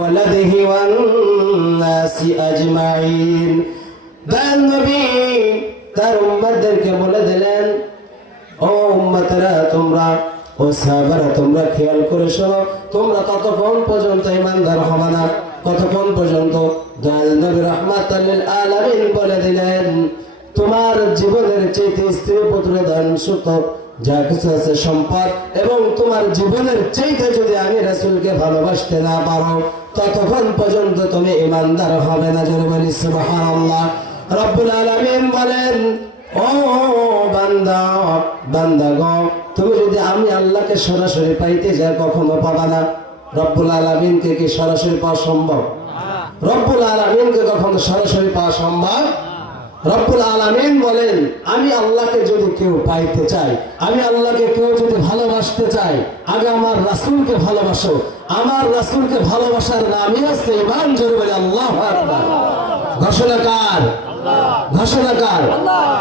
ولده والناس أجمعين দয়াল নবী তার উম্মতদেরকে বলে দিলেন, ও উম্মতেরা তোমরা, ও সাহাবারা তোমরা খেয়াল করে শোনো, তোমরা ততক্ষণ পর্যন্ত ঈমানদার হবে না কতক্ষণ পর্যন্ত দয়াল নবী রাহমাতাল লিল আলামিন বলে দিলেন, তোমার জীবনের চাইতে স্ত্রী পুত্র ধন সম্পদ যা কিছু আছে সম্পদ এবং তোমার জীবনের চাইতে যদি আমি রাসূলকে ভালোবাসতে না পারো ততক্ষণ পর্যন্ত তুমি ঈমানদার হবে না। জোরে বলি সুবহানাল্লাহ। রব্বুল আলামিন বলেন, ও বান্দা বান্দাগণ, তুমি যদি আমি আল্লাহকে সরাসরি পাইতে যাই কখনো পাবা না। রব্বুল আলামিনকে কি সরাসরি পাওয়া সম্ভব? রব্বুল আলামিনকে কখনো সরাসরি পাওয়া সম্ভব? রব্বুল আলামিন বলেন, আমি আল্লাহকে যদি কেউ পাইতে চাই, আমি আল্লাহকে কেউ যদি ভালোবাসতে চাই, আগে আমার রাসূলকে ভালোবাসো। আমার রাসূলকে ভালোবাসার নামই হচ্ছে ঈমান। জোরে বলি আল্লাহু আকবার। ঘোষণাকার ঘোষণাকার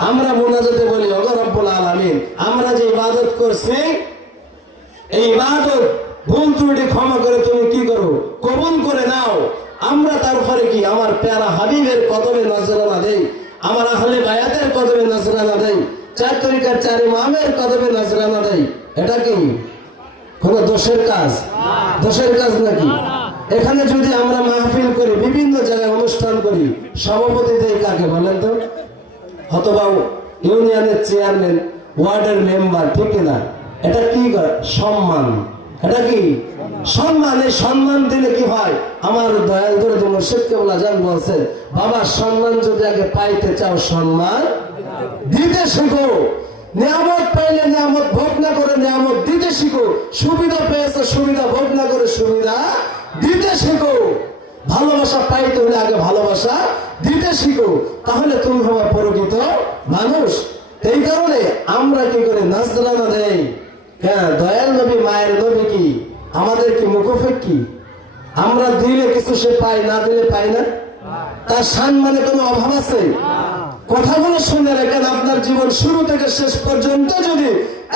আমরা মুনাজাতে বলি, ওগো রব্বুল আলামিন, আমরা যে ইবাদত করছি এই ইবাদত ভুল ত্রুটি ক্ষমা করে তুমি কি করো? কবুল করে নাও। আমরা তারপরে কি আমার প্যারা হাবিবের কদমে নজরানা দেই, আমার আহলে বায়াতের কদমে নজরানা দেই, চার তরিকার চার ইমামের কদমে নজরানা দেই। এটা কি কোন দোষের কাজ? দোষের কাজ নাকি? এখানে যদি আমরা মাহফিল করি, বিভিন্ন জায়গায় অনুষ্ঠান করি, সভাপতি দেই কাকে বলেন তো? অথবা ইউনিয়নের চেয়ারম্যান, ওয়ার্ডের মেম্বার, ঠিক না? এটা কি সম্মান? এটা কি সম্মান? এই সম্মান দিলে কি হয়? আমার দয়াল দরদি মুর্শিদ কেবলা জান বলছেন, বাবা সম্মান যদি আগে পাইতে চাও সম্মান দিতে শিখো। নিয়ামত পাইলে নিয়ামত ভোগ না করে নিয়ামত দিতে শিখো। সুবিধা পেয়েছে সুবিধা ভোগ না করে সুবিধা দিতে শিখো। ভালোবাসা পাইতে হলে আগে ভালোবাসা দিতে শিখো, তাহলে তুমি হবে প্রকৃত মানুষ। এই কারণে আমরা কি করে নজরানা দেই? হ্যাঁ, দয়াল নবী মায়ের নবী কি আমাদের কি মুখফেক কি? আমরা দিলে কিছু সে পাই, না দিলে পাই না। তার সম্মানে কোনো অভাব আছে? কথাগুলো শুনে রাখেন, আপনার জীবন শুরু থেকে শেষ পর্যন্ত যদি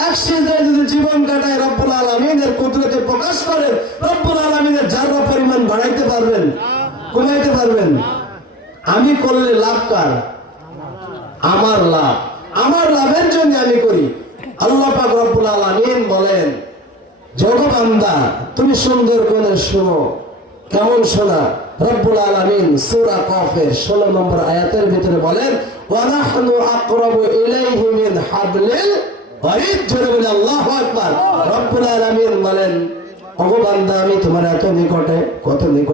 এক সিজদায় যদি জীবন কাটায় রব্বুল আলামিনের কুদরতে প্রকাশ করেন, রব্বুল আলামিনের যারা পরিমাণ বাড়াইতে পারবেন, কমাইতে পারবেন। আমি করলে লাভ কার? আমার লাভ। আমার লাভের জন্য আমি করি। আল্লাহ পাক রব্বুল আলামিন বলেন, যোগো বান্দা তুমি সুন্দর করে শোনো। কেমন শোনা? রব্বুল আলামিন সূরা কফের 16 নম্বর আয়াতের ভিতরে বলেন, ওয়া নাহনু আকরাবু ইলাইহি মিন হাবলিল ওয়ারিদ। জোরে বলে আল্লাহু আকবার। রব্বুল আলামিন বলেন, ওগো বান্দা আমি তোমার এত নিকটে, কত নিকটে।